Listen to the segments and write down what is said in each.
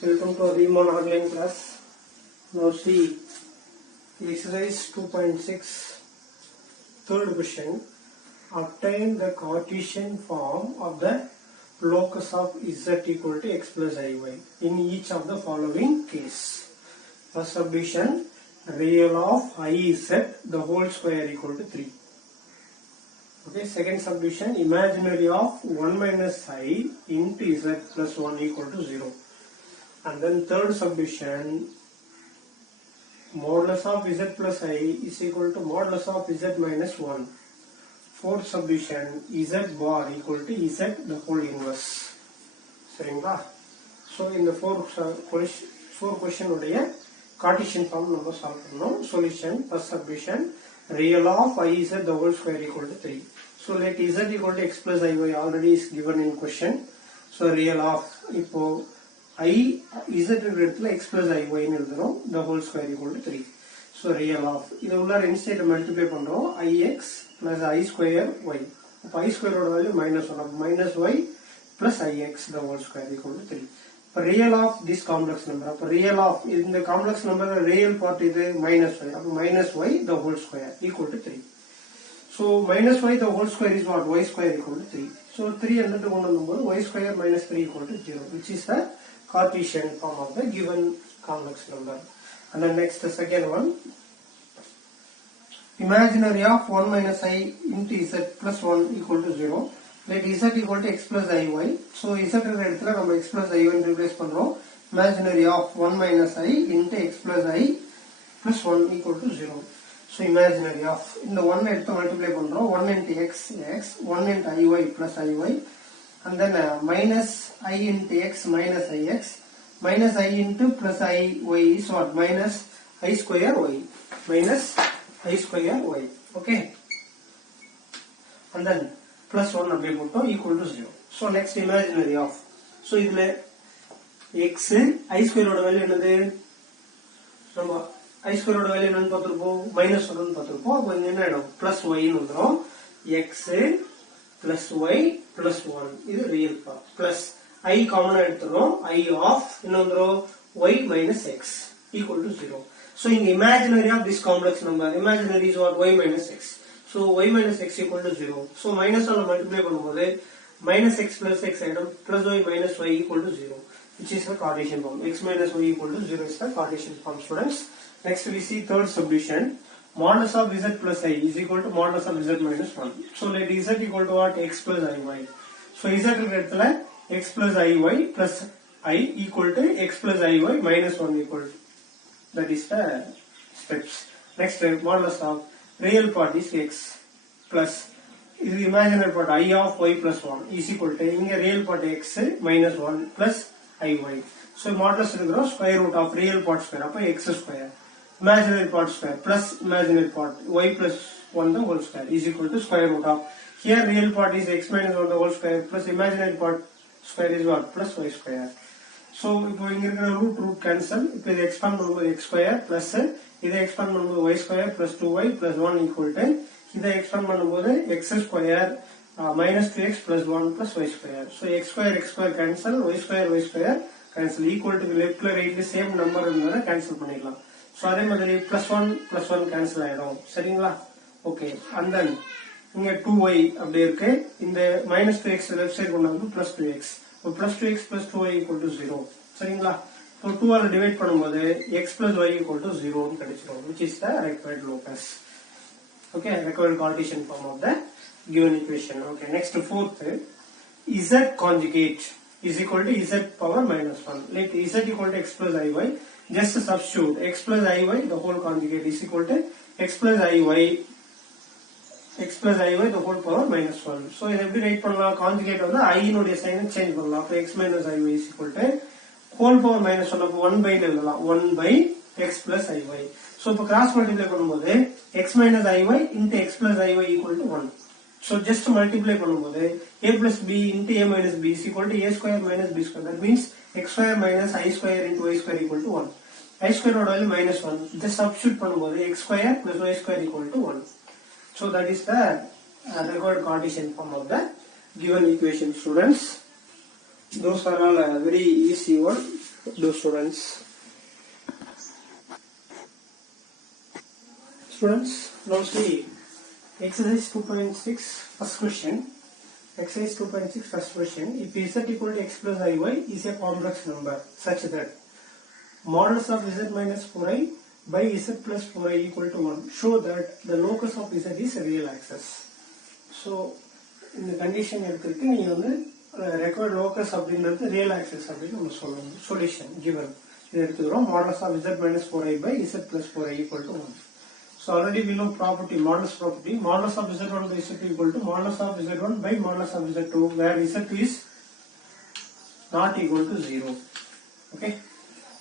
Welcome to Riemann online class. Now see exercise 2.6, third question. Obtain the Cartesian form of the locus of z equal to x plus iy in each of the following case. First subdivision, real of iz the whole square equal to 3. Okay, second subdivision, imaginary of 1 minus I into z plus 1 equal to 0. And then third subdivision, modulus of z plus I is equal to modulus of z minus 1. Fourth subdivision, z bar equal to z the whole inverse. Seringla? So in the four question uடைய Cartesian form number solve பண்ணோம். Solution, first subdivision, real of iz the whole square equal to 3. So let z equal to x plus iy already is given in question. So real of இப்போ I z இடத்துல x plus iy ன்னு எழுதுறோம், the whole square equal to 3. So real of இது உள்ள inside multiply பண்றோம், ix plus I square y. அப்ப I square ஓட value -1, அப்ப -y plus ix the whole square equal to 3. அப்ப real of this complex number, அப்ப real of இந்த complex number real part இது -y, அப்ப -y the whole square equal to 3. So -y the whole square is what? Y square equal to 3. So 3 എന്നിട്ട് കൊണ്ടുവരുമ്പോൾ y square minus 3 equal to 0, which is the Cartesian form of the given complex number. And then next, the second one, imaginary of 1 minus I into z plus 1 equal to 0. Let z equal to x plus iy. So z இடத்துல நம்ம x plus iy replace பண்றோம். Imaginary of 1 minus I into x plus I plus 1 equal to 0. So imaginary of இந்த 1 எடுத்து multiply பண்றோம். 1 into x, 1 into iy plus iy. And then minus I into x minus ix, minus I into plus iy is what? Minus I square y, minus I square y. Okay, and then plus 1 அப்படியே போட்டோம் equal to 0. So next, imaginary of, so இதுல x I square ஓட value என்னது? நம்ம I square ஓட value என்னன்னு பார்த்திருப்போம், -1 ன்னு பார்த்திருப்போம். அப்ப இங்க என்ன ஆயிடும்? plus y ன்னு வந்துரும். x plus y plus 1 இது real part, plus I common எடுத்துறோம், I of என்ன வந்துரும்? y minus x equal to 0. So in imaginary of this complex number, imaginary is what? Y minus x. So y minus x equal to 0. So minus 1 multiply பண்ணும்போது minus x plus x ஆயிடும், plus y minus y equal to 0, which is the Cartesian form. X minus y equal to 0 is the Cartesian form, students. Next we see third subdivision, modulus of z plus I is equal to modulus of z minus 1. So let z equal to what? X plus iy. So z இடத்துல x plus iy plus I equal to x plus iy minus 1 equal to, that is the steps. Next, modulus of real part is x plus is imaginary part I of y plus 1 is equal to inga real part x minus 1 plus iy. So modulus இருக்கிறோம் square root of real part square, அப்ப x square, imaginary part square plus imaginary part y plus 1 the whole square is equal to square root of, here real part is x minus 1 the whole square plus imaginary part square is what? Plus y square. So இப்போ இங்க இருக்கிற root cancel, இப்போ இதை expand பண்ணும்போது x square plus இதை expand பண்ணும்போது y square plus 2y plus 1 equal to இதை expand பண்ணும்போது x square minus 2x plus 1 plus y square. So x square cancel, y square cancel, equal to left right same number இருந்ததை cancel பண்ணிடலாம். So அதே மாதிரி plus 1 cancel ஆயிடும், சரிங்களா? Okay, and then இங்க 2y அப்படி இருக்கு, இந்த minus 2x left side கொண்டு வந்து plus 2x, so plus 2x plus 2y equal to 0, சரிங்களா? So 2 ஆல divide பண்ணும்போது x plus y equal to 0 ன்னு கிடைச்சிரும், which is the required locus. Okay, required Cartesian form of the given equation. Okay, next fourth, z conjugate is equal to z power minus 1. Let z equal to x plus iy, just substitute x plus iy the whole conjugate is equal to x plus iy the whole power minus 1. So இதை எப்படி right பண்ணலாம்? Conjugate வந்து I னுடைய sign change பண்ணலாம். அப்ப x minus iy is equal to whole power minus 1, அப்ப 1 by ல எழுதலாம், 1 by x plus iy. So இப்ப கிராஸ் மல்டிப்ளை பண்ணும்போது x minus iy into x plus iy equal to 1. So just multiply பண்ணும்போது a plus b into a minus b is equal to a square minus b square. That means x square minus I square into y square equal to 1. I square ஓட value -1. Just substitute பண்ணும்போது x square plus y square equal to 1. So that is the required Cartesian form of the given equation, students. Those are all very easy one. do students. Students, now see exercise 2.6 first question. Exercise 2.6 first question. If z equal to x plus iy is a complex number such that modulus of z minus 4i by z plus 4i equal to 1, show that the locus of z is a real axis. So in the condition எடுத்துட்டு நீ வந்து required locus அப்படிங்கிறது real axis அப்படின்னு நம்ம சொல்லணும். Solution given. இது எடுத்துக்கிறோம் modulus of z minus 4i by z plus 4i equal to 1. So already we know property, modulus property. Modulus of z1 by z2 equal to modulus of z1 by modulus of z2, where z2 is not equal to 0. Okay.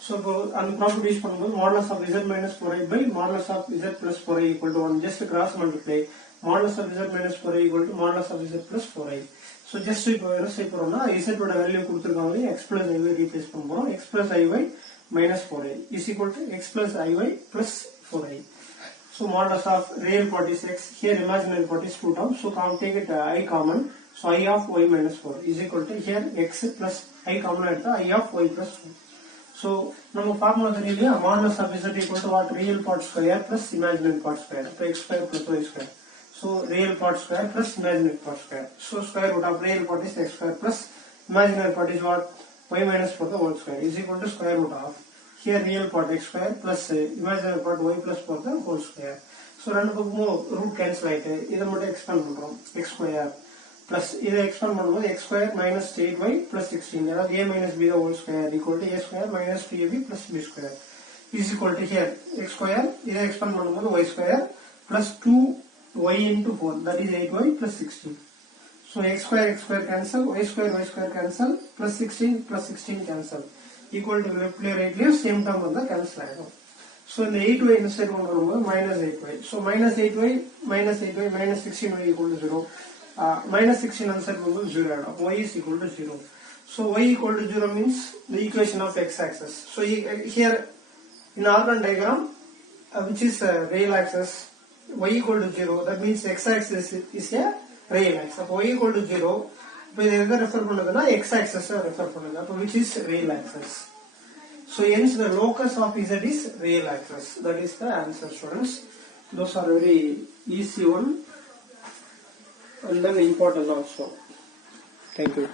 So on property is modulus of z minus 4i by modulus of z plus 4i equal to 1. Just cross multiply. Modulus of z minus 4i equal to modulus of z plus 4i. So just இப்போ என்ன செய்ய போறோம்னா z ஓட value கொடுத்திருக்காங்க, x plus iy replace பண்ண போறோம். x plus iy minus 4i is equal to x plus iy plus 4i. So modulus of real part is x, here imaginary part is 2 terms, so take it I common, so I of y minus 4 is equal to here x plus I common at I of y plus 4. So நம்ம formula தெரியுது, modulus of z equal to what? Real part square plus imaginary part square, so x square plus y square. So real part square plus imaginary part square. So square root of real part is x square plus imaginary part is what? Y minus 4 the whole square is equal to square root of here real part x square plus imaginary part y plus 4 the whole square. So ரெண்டு பக்கமும் root cancel ஆயிட்டு இதை மட்டும் expand பண்றோம், x square plus இதை expand பண்ணும்போது x square minus 8y plus 16, அதாவது a minus b the whole square equal to a square minus 2ab plus b square is equal to here x square இதை expand பண்ணும்போது y square plus 2y into 4, that is 8y plus 16. So x square cancel, y square cancel, plus 16 cancel, equal to left layer right layer same term வந்து cancel ஆயிடும். So இந்த 8y இந்த side கொண்டு வரும்போது minus 8y. So minus 8y minus 16y equal to 0. Minus 16 அந்த side கொண்டு 0 ஆயிடும். Y is equal to 0. So y equal to 0 means the equation of x axis. So here in organ diagram, which is real axis, y equal to 0, that means x axis is a real axis. So y equal to 0, இப்போ இது எதை refer பண்ணுதுன்னா x axis refer பண்ணுது, அப்போ which is real axis. So hence the locus of z is real axis. That is the answer, students. Those are very easy one and then important also. Thank you.